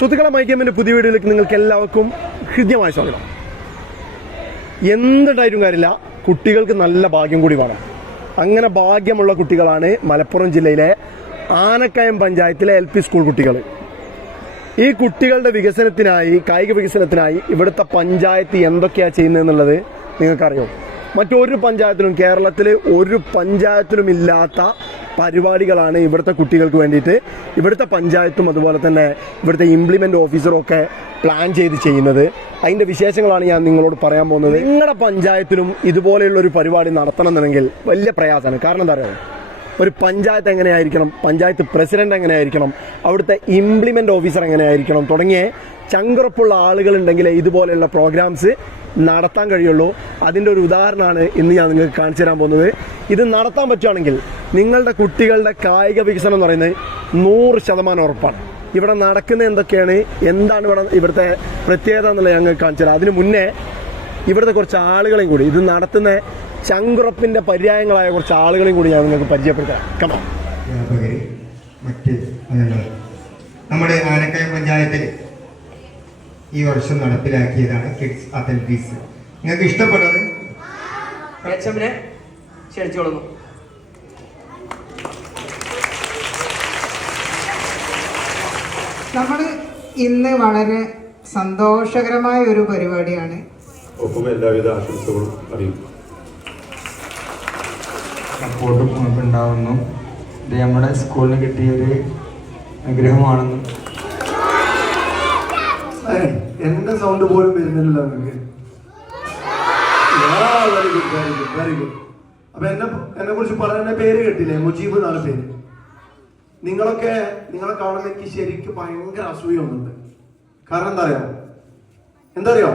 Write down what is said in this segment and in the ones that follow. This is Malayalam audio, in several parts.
സുഹൃത്തുക്കളെ മൈക്കേമിന്റെ പുതിയ വീഡിയോയിലേക്ക് നിങ്ങൾക്ക് എല്ലാവർക്കും ഹൃദ്യമായ സ്വാഗതം. എന്തുണ്ടായിട്ടും കാര്യമില്ല. കുട്ടികൾക്ക് നല്ല ഭാഗ്യം കൂടി വേണം. അങ്ങനെ ഭാഗ്യമുള്ള കുട്ടികളാണ് മലപ്പുറം ജില്ലയിലെ ആനക്കയം പഞ്ചായത്തിലെ എൽ പി സ്കൂൾ കുട്ടികൾ. ഈ കുട്ടികളുടെ വികസനത്തിനായി കായിക വികസനത്തിനായി ഇവിടുത്തെ പഞ്ചായത്ത് എന്തൊക്കെയാണ് ചെയ്യുന്നതെന്നുള്ളത് നിങ്ങൾക്കറിയോ. മറ്റൊരു പഞ്ചായത്തിലും കേരളത്തിൽ ഒരു പഞ്ചായത്തിലും ഇല്ലാത്ത പരിപാടികളാണ് ഇവിടുത്തെ കുട്ടികൾക്ക് വേണ്ടിയിട്ട് ഇവിടുത്തെ പഞ്ചായത്തും അതുപോലെ തന്നെ ഇവിടുത്തെ ഇംപ്ലിമെന്റ് ഓഫീസറും ഒക്കെ പ്ലാൻ ചെയ്ത് ചെയ്യുന്നത്. അതിന്റെ വിശേഷങ്ങളാണ് ഞാൻ നിങ്ങളോട് പറയാൻ പോകുന്നത്. നിങ്ങളുടെ പഞ്ചായത്തിലും ഇതുപോലെയുള്ള ഒരു പരിപാടി നടത്തണമെന്നുണ്ടെങ്കിൽ വലിയ പ്രയാസമാണ്. കാരണം എന്താ പറയുക? ഒരു പഞ്ചായത്ത് എങ്ങനെയായിരിക്കണം? പഞ്ചായത്ത് പ്രസിഡന്റ് എങ്ങനെയായിരിക്കണം? അവിടുത്തെ ഇംപ്ലിമെന്റ് ഓഫീസർ എങ്ങനെയായിരിക്കണം? തുടങ്ങിയ ചങ്കുറപ്പുള്ള ആളുകളുണ്ടെങ്കിൽ ഇതുപോലെയുള്ള പ്രോഗ്രാംസ് നടത്താൻ കഴിയുള്ളൂ. അതിന്റെ ഒരു ഉദാഹരണമാണ് ഇന്ന് ഞാൻ നിങ്ങൾക്ക് കാണിച്ചു തരാൻ പോകുന്നത്. ഇത് നടത്താൻ പറ്റുവാണെങ്കിൽ നിങ്ങളുടെ കുട്ടികളുടെ കായിക വികസനം എന്ന് പറയുന്നത് നൂറ് ശതമാനം ഉറപ്പാണ്. ഇവിടെ നടക്കുന്ന എന്തൊക്കെയാണ്? എന്താണ് ഇവിടെ ഇവിടുത്തെ പ്രത്യേകത എന്നുള്ളത് ഞങ്ങൾ കാണിച്ചു തരാം. അതിന് മുന്നേ ഇവിടുത്തെ കുറച്ച് ആളുകളെയും കൂടി ഇത് നടത്തുന്ന ചങ്കുറപ്പിന്റെ പര്യായങ്ങളായ കുറച്ച് ആളുകളെയും കൂടി ഞാൻ നിങ്ങൾക്ക് പരിചയപ്പെടുത്താം. കമോ മറ്റ് നമ്മുടെ ആനക്കയം പഞ്ചായത്തിൽ ഈ വർഷം നടപ്പിലാക്കിയതാണ് കിഡ്സ് അത്ലറ്റിക്സ് നിങ്ങൾക്ക് ഇഷ്ടപ്പെട്ടത്? ക്ഷണിച്ചോളുന്നു നമ്മൾ ഇന്ന് വളരെ സന്തോഷകരമായ ഒരു പരിപാടിയാണ് ഒപ്പം എല്ലാവിധ ആശംസകളും അറിയിക്കും. സപ്പോർട്ടും നമുക്കുണ്ടാവുന്നു ഇത് നമ്മുടെ സ്കൂളിന് കിട്ടിയൊരു അനുഗ്രഹമാണെന്നും. എന്റെ സൗണ്ട് പോലും വരുന്നില്ല നിങ്ങൾക്ക് very good very good very good അപ്പൊ എന്നെ എന്നെ കുറിച്ച് പറയുന്ന പേര് കേട്ടില്ലേ? മുജീബ് എന്നാണ് പേര്. നിങ്ങളൊക്കെ നിങ്ങളെ കാണുന്ന എനിക്ക് ശരിക്കും ഭയങ്കര അസൂയൊന്നുണ്ട് കാരണം എന്താ അറിയോ? എന്താ അറിയോ?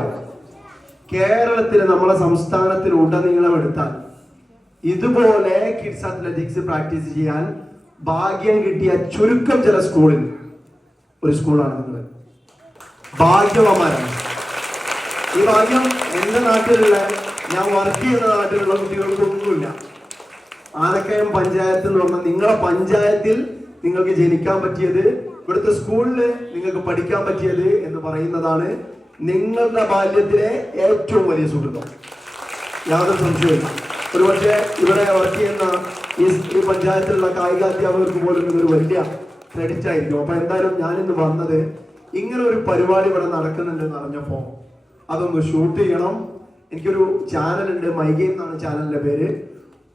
കേരളത്തിൽ നമ്മളെ സംസ്ഥാനത്തിൽ ഉടനീളം എടുത്താൽ ഇതുപോലെ കിഡ്സ് അത്ലറ്റിക്സ് പ്രാക്ടീസ് ചെയ്യാൻ ഭാഗ്യം കിട്ടിയ ചുരുക്കം ചില സ്കൂളിൽ ഒരു സ്കൂളാണ് നിങ്ങൾ ഭാഗ്യവന്മാരാണ്. ഈ ഭാഗ്യം എന്റെ നാട്ടിലുള്ള ഞാൻ വർക്ക് ചെയ്യുന്ന നാട്ടിലുള്ള കുട്ടികൾക്കൊന്നുമില്ല. ആനക്കയം പഞ്ചായത്ത് എന്ന് പറഞ്ഞാൽ നിങ്ങളെ പഞ്ചായത്തിൽ നിങ്ങൾക്ക് ജനിക്കാൻ പറ്റിയത് ഇവിടുത്തെ സ്കൂളിൽ നിങ്ങൾക്ക് പഠിക്കാൻ പറ്റിയത് എന്ന് പറയുന്നതാണ് നിങ്ങളുടെ ബാല്യത്തിലെ ഏറ്റവും വലിയ സുഹൃത്തം? യാതൊരു സംശയമില്ല ഒരുപക്ഷെ ഇവിടെ വർക്ക് ചെയ്യുന്ന ഈ ഈ പഞ്ചായത്തിലുള്ള കായിക അധ്യാപകർക്ക് പോലും ഇതൊരു വലിയ ക്രെഡിറ്റ് ആയിരിക്കും. അപ്പൊ എന്തായാലും ഞാനിന്ന് വന്നത് ഇങ്ങനെ ഒരു പരിപാടി ഇവിടെ നടക്കുന്നുണ്ടെന്ന് അറിഞ്ഞപ്പോ അതൊന്ന് ഷൂട്ട് ചെയ്യണം. എനിക്കൊരു ചാനലുണ്ട് മൈഗെയിം എന്നാണ് ചാനലിന്റെ പേര്.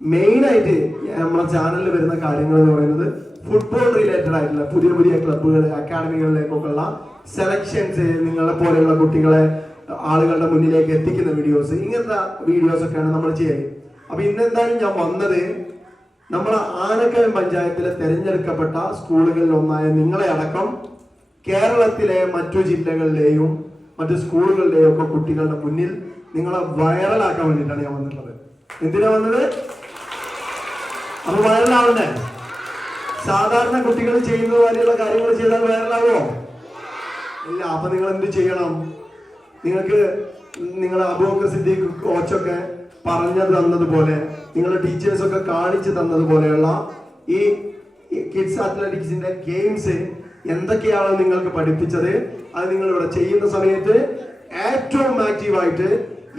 മെയിൻ ആയിട്ട് നമ്മളെ ചാനലിൽ വരുന്ന കാര്യങ്ങൾ എന്ന് പറയുന്നത് ഫുട്ബോൾ റിലേറ്റഡ് ആയിട്ടുള്ള പുതിയ പുതിയ ക്ലബ്ബുകൾ അക്കാഡമികളിലേക്കൊക്കെയുള്ള സെലക്ഷൻസ് നിങ്ങളെ പോലെയുള്ള കുട്ടികളെ ആളുകളുടെ മുന്നിലേക്ക് എത്തിക്കുന്ന വീഡിയോസ് ഇങ്ങനത്തെ വീഡിയോസ് ഒക്കെയാണ് നമ്മൾ ചെയ്യുന്നത് അപ്പൊ ഇന്നെന്തായാലും ഞാൻ വന്നത് നമ്മുടെ ആനക്കയം പഞ്ചായത്തിലെ തെരഞ്ഞെടുക്കപ്പെട്ട സ്കൂളുകളിൽ ഒന്നായ നിങ്ങളെ അടക്കം കേരളത്തിലെ മറ്റു ജില്ലകളിലെയും മറ്റു സ്കൂളുകളിലെയും ഒക്കെ കുട്ടികളുടെ മുന്നിൽ നിങ്ങളെ വൈറലാക്കാൻ വേണ്ടിയിട്ടാണ് ഞാൻ വന്നിട്ടുള്ളത്. എന്തിനാ വന്നത്? അപ്പൊ വൈറലാവണ്ടേ സാധാരണ കുട്ടികൾ ചെയ്യുന്ന പോലെയുള്ള കാര്യങ്ങൾ ചെയ്താൽ വൈറലാവോ ഇല്ല അപ്പൊ നിങ്ങൾ എന്ത് ചെയ്യണം? നിങ്ങൾക്ക് നിങ്ങളെ അബൂബക്കർ സിദ്ദീഖ് കോച്ചൊക്കെ പറഞ്ഞു തന്നതുപോലെ നിങ്ങളുടെ ടീച്ചേഴ്സൊക്കെ കാണിച്ചു തന്നതുപോലെയുള്ള ഈ കിഡ്സ് അത്ലറ്റിക്സിന്റെ ഗെയിംസ് എന്തൊക്കെയാണ് നിങ്ങൾക്ക് പഠിപ്പിച്ചത്? അത് നിങ്ങൾ ഇവിടെ ചെയ്യുന്ന സമയത്ത് ഏറ്റവും ആക്റ്റീവായിട്ട്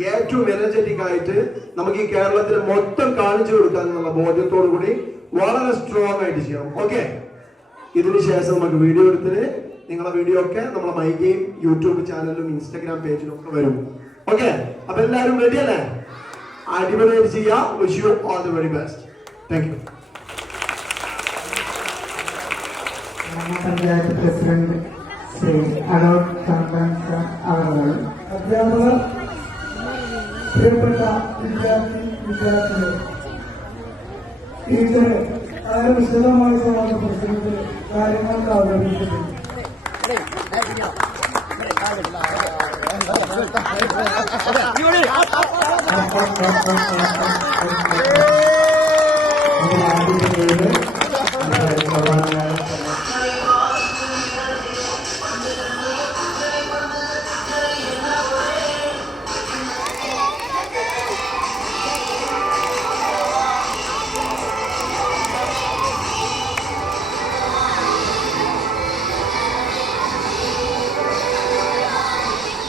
ഏറ്റവും എനർജറ്റിക് ആയിട്ട് നമുക്ക് ഈ കേരളത്തിൽ മൊത്തം കാണിച്ചു കൊടുക്കാൻ എന്നുള്ള ബോധ്യത്തോടു കൂടി വളരെ സ്ട്രോങ് ആയിട്ട് ചെയ്യണം ഓക്കെ ഇതിനുശേഷം നമുക്ക് വീഡിയോ എടുത്തിട്ട് നിങ്ങളെ വീഡിയോ ഒക്കെ നമ്മളെ മൈഗെയിം യൂട്യൂബ് ചാനലിലും ഇൻസ്റ്റാഗ്രാം പേജിലും ഒക്കെ വരും. ഓക്കെ അപ്പൊ എല്ലാവരും റെഡി അല്ലേ? അടിപൊളിയായിട്ട് ചെയ്യാം. Wish you all the very best thank you panchayat president Shri Alok sir അവർ അധ്യാപകർ പ്രിയപ്പെട്ട വിദ്യാർത്ഥി വിദ്യാർത്ഥികൾ ടീച്ചർ വളരെ വിശദമായി സമാജ പ്രസിഡന്റ് കാര്യങ്ങൾ അവതരിപ്പിച്ചിട്ടുണ്ട് ും.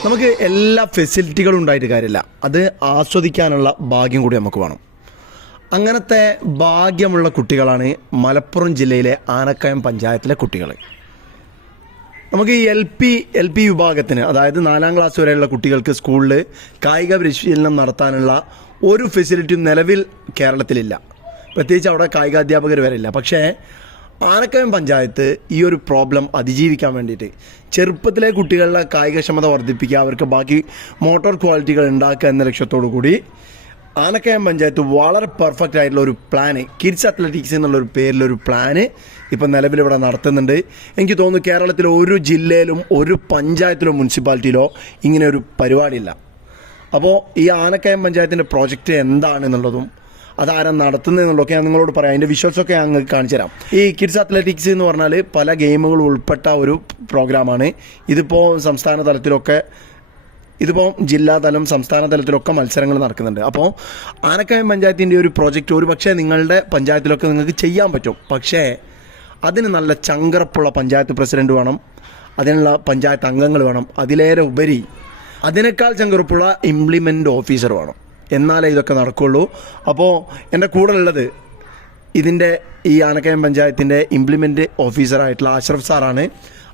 നമുക്ക് എല്ലാ ഫെസിലിറ്റികളും ഉണ്ടായിട്ട് കാര്യമില്ല. അത് ആസ്വദിക്കാനുള്ള ഭാഗ്യം കൂടി നമുക്ക് വേണം. അങ്ങനത്തെ ഭാഗ്യമുള്ള കുട്ടികളാണ് മലപ്പുറം ജില്ലയിലെ ആനക്കയം പഞ്ചായത്തിലെ കുട്ടികൾ. നമുക്ക് ഈ എൽ പി എൽ പി വിഭാഗത്തിന് അതായത് നാലാം ക്ലാസ് വരെയുള്ള കുട്ടികൾക്ക് സ്കൂളിൽ കായിക പരിശീലനം നടത്താനുള്ള ഒരു ഫെസിലിറ്റിയും നിലവിൽ കേരളത്തിലില്ല. പ്രത്യേകിച്ച് അവിടെ കായികാധ്യാപകർ ഇല്ല. പക്ഷേ ആനക്കയം പഞ്ചായത്ത് ഈ ഒരു പ്രോബ്ലം അതിജീവിക്കാൻ വേണ്ടിയിട്ട് ചെറുപ്പത്തിലെ കുട്ടികളുടെ കായികക്ഷമത വർദ്ധിപ്പിക്കുക അവർക്ക് ബാക്കി മോട്ടോർ ക്വാളിറ്റികൾ ഉണ്ടാക്കുക എന്ന ലക്ഷ്യത്തോടു കൂടി ആനക്കയം പഞ്ചായത്ത് വളരെ പെർഫെക്റ്റ് ആയിട്ടുള്ള ഒരു പ്ലാന് കിഡ്സ് അത്ലറ്റിക്സ് എന്നുള്ള ഒരു പേരിലൊരു പ്ലാന് ഇപ്പം നിലവിലിവിടെ നടത്തുന്നുണ്ട്. എനിക്ക് തോന്നുന്നു കേരളത്തിലെ ഒരു ജില്ലയിലും ഒരു പഞ്ചായത്തിലോ മുനിസിപ്പാലിറ്റിയിലോ ഇങ്ങനെ ഒരു പരിപാടിയില്ല. അപ്പോൾ ഈ ആനക്കയം പഞ്ചായത്തിന്റെ പ്രോജക്റ്റ് എന്താണെന്നുള്ളതും അതാരാ നടത്തുന്നതെന്നുള്ളതൊക്കെ ഞാൻ നിങ്ങളോട് പറയാം. അതിന്റെ വിഷ്വൽസൊക്കെ ഞാൻ നിങ്ങൾക്ക് കാണിച്ചു തരാം. ഈ കിഡ്സ് അത്ലറ്റിക്സ് എന്ന് പറഞ്ഞാൽ പല ഗെയിമുകൾ ഉൾപ്പെട്ട ഒരു പ്രോഗ്രാമാണ്. ഇതിപ്പോൾ സംസ്ഥാന തലത്തിലൊക്കെ ഇതിപ്പോൾ ജില്ലാതലം സംസ്ഥാന തലത്തിലൊക്കെ മത്സരങ്ങൾ നടക്കുന്നുണ്ട്. അപ്പോൾ ആനക്കയം പഞ്ചായത്തിന്റെ ഒരു പ്രോജക്റ്റ് ഒരു പക്ഷേ നിങ്ങളുടെ പഞ്ചായത്തിലൊക്കെ നിങ്ങൾക്ക് ചെയ്യാൻ പറ്റും. പക്ഷേ അതിന് നല്ല ചങ്കറപ്പുള്ള പഞ്ചായത്ത് പ്രസിഡന്റ് വേണം. അതിനുള്ള പഞ്ചായത്ത് അംഗങ്ങൾ വേണം. അതിലേറെ ഉപരി അതിനേക്കാൾ ചങ്കറപ്പുള്ള ഇംപ്ലിമെന്റ് ഓഫീസർ വേണം. എന്നാലേ ഇതൊക്കെ നടക്കുള്ളൂ. അപ്പോൾ എന്റെ കൂടെ ഉള്ളത് ഇതിന്റെ ഈ ആനക്കയം പഞ്ചായത്തിന്റെ ഇംപ്ലിമെന്റ് ഓഫീസറായിട്ടുള്ള അഷ്റഫ് സാറാണ്.